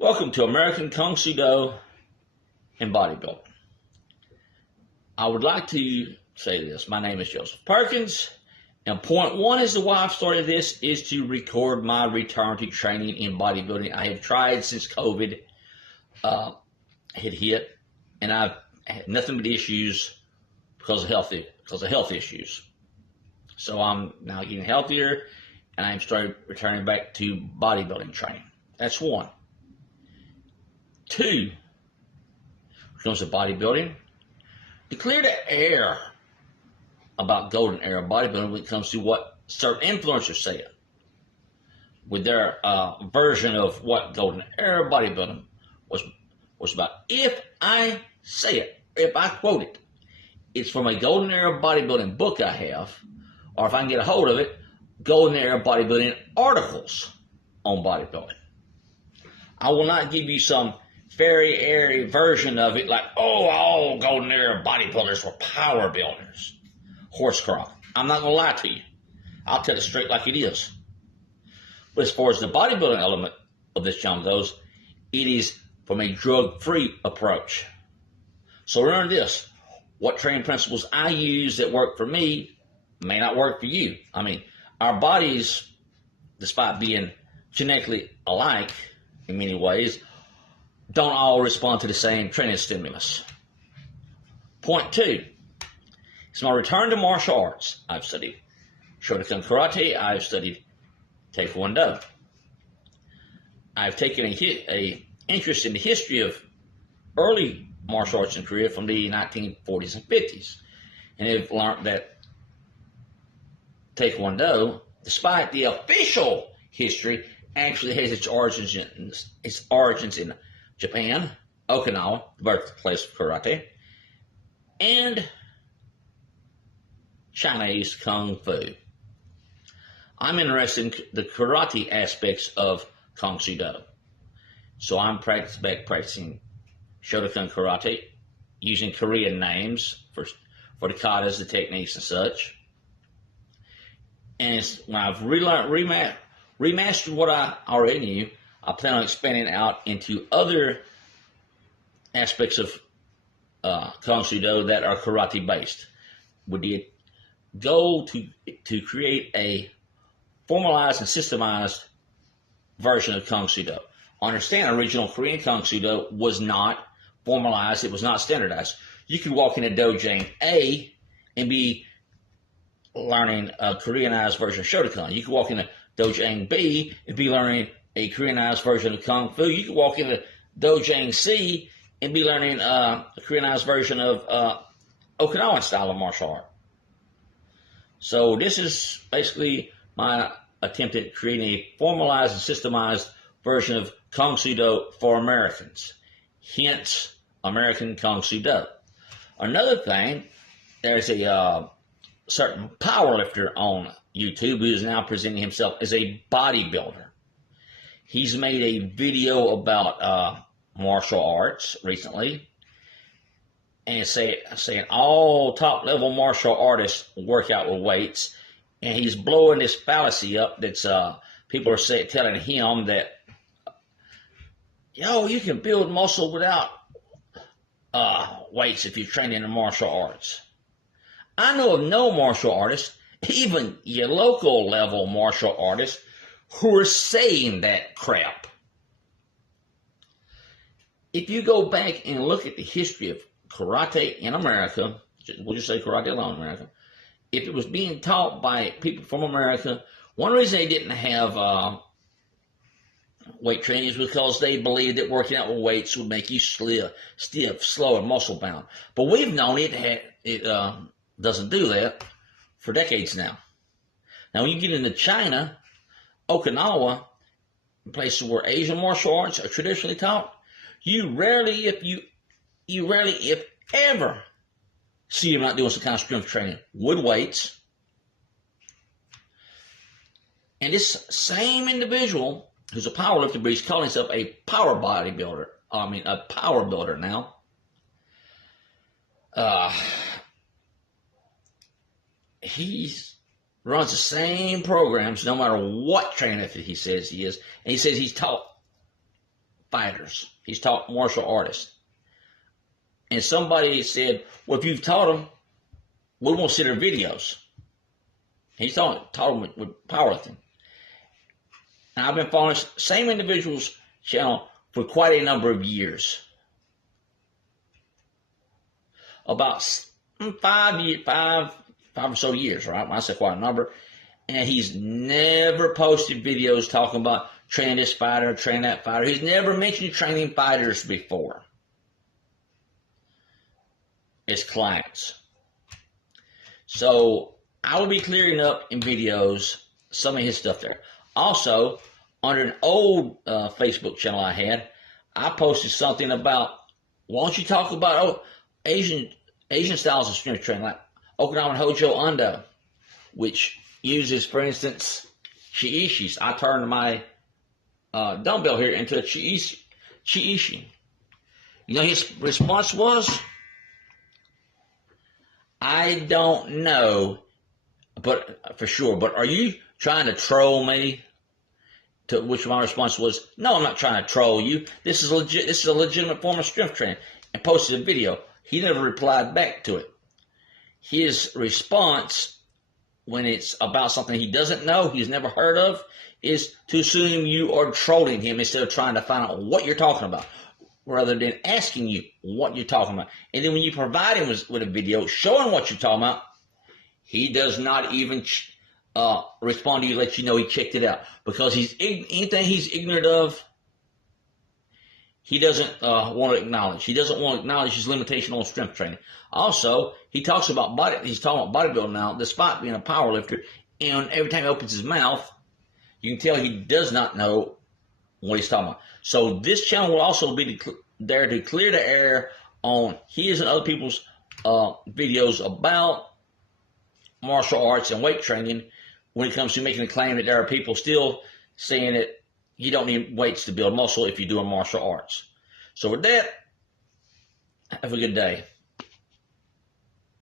Welcome to American Kung Fu Do and Bodybuilding. I would like to say this. My name is Joseph Perkins, and point one is the why I've started this is to record my return to training in bodybuilding. I have tried since COVID had hit, and I've had nothing but issues because of health issues. So I'm now getting healthier, and I'm started returning back to bodybuilding training. That's one. Two, when it comes to bodybuilding, to clear the air about golden era bodybuilding when it comes to what certain influencers say with their version of what golden era bodybuilding was about. If I say it, if I quote it, it's from a golden era bodybuilding book I have, or if I can get a hold of it, golden era bodybuilding articles on bodybuilding. I will not give you some very airy version of it like, all golden era bodybuilders were power builders. Horse crock. I'm not going to lie to you. I'll tell it straight like it is. But as far as the bodybuilding element of this channel goes, it is from a drug-free approach. So remember this. What training principles I use that work for me may not work for you. I mean, our bodies, despite being genetically alike in many ways, don't all respond to the same training stimulus. Point two is my return to martial arts. I've studied Shotokan Karate. I've studied Taekwondo. I've taken a interest in the history of early martial arts in Korea from the 1940s and 50s. And I've learned that Taekwondo, despite the official history, actually has its origins in Japan, Okinawa, the birthplace of karate, and Chinese Kung Fu. I'm interested in the karate aspects of Kung Fu Do. So I'm practicing Shotokan Karate, using Korean names for the katas, the techniques, and such. And when I've remastered what I already knew, I plan on expanding out into other aspects of Kung Fu Do that are karate based, with the goal to create a formalized and systemized version of Kung Fu Do. Understand, original Korean Kung Fu Do was not formalized, it was not standardized. You could walk in a Dojang A and be learning a Koreanized version of Shotokan. You could walk in a Dojang B and be learning a Koreanized version of Kung Fu. You could walk in a Dojang C and be learning a Koreanized version of Okinawan style of martial art. So this is basically my attempt at creating a formalized and systemized version of Kung Fu Do for Americans. Hence, American Kung Fu Do. Another thing, there's a certain powerlifter on YouTube who is now presenting himself as a bodybuilder. He's made a video about martial arts recently, and saying all top-level martial artists work out with weights, and he's blowing this fallacy up that's people are telling him that, you can build muscle without weights if you're training in martial arts. I know of no martial artist, even your local level martial artists, who are saying that crap. If you go back and look at the history of karate in America, we'll just say karate alone in America, if it was being taught by people from America, one reason they didn't have weight training is because they believed that working out with weights would make you stiff, slow, and muscle bound. But we've known it doesn't do that for decades now. Now, when you get into China, Okinawa, places where Asian martial arts are traditionally taught, you rarely, if ever, see them not doing some kind of strength training with weights. And this same individual, who's a powerlifter, but he's calling himself a power bodybuilder, a power builder now, he runs the same programs no matter what training method he says he is. And he says he's taught fighters. He's taught martial artists. And somebody said, well, if you've taught them, we won't see their videos. He's taught them with powerlifting. And I've been following the same individual's channel for quite a number of years. About 5 or so years, right? When I say quite a number. And he's never posted videos talking about training this fighter, training that fighter. He's never mentioned training fighters before as clients. So I will be clearing up in videos some of his stuff there. Also, under an old Facebook channel I had, I posted something about, why don't you talk about Asian styles of strength training, like Okinawan Hojo Ando, which uses, for instance, Shiishis. I turned my dumbbell here into a Shiishi. You know, his response was, I don't know, but for sure, but are you trying to troll me? To which my response was, no, I'm not trying to troll you. This is legit. This is a legitimate form of strength training. And posted a video. He never replied back to it. His response, when it's about something he doesn't know, he's never heard of, is to assume you are trolling him instead of trying to find out what you're talking about, rather than asking you what you're talking about. And then when you provide him with a video showing what you're talking about, he does not even respond to you, let you know he checked it out. Because anything he's ignorant of, he doesn't want to acknowledge. He doesn't want to acknowledge his limitation on strength training. Also, he's talking about bodybuilding now, despite being a power lifter. And every time he opens his mouth, you can tell he does not know what he's talking about. So this channel will also be there to clear the air on his and other people's videos about martial arts and weight training when it comes to making the claim that there are people still saying that you don't need weights to build muscle if you're doing martial arts. So with that, have a good day.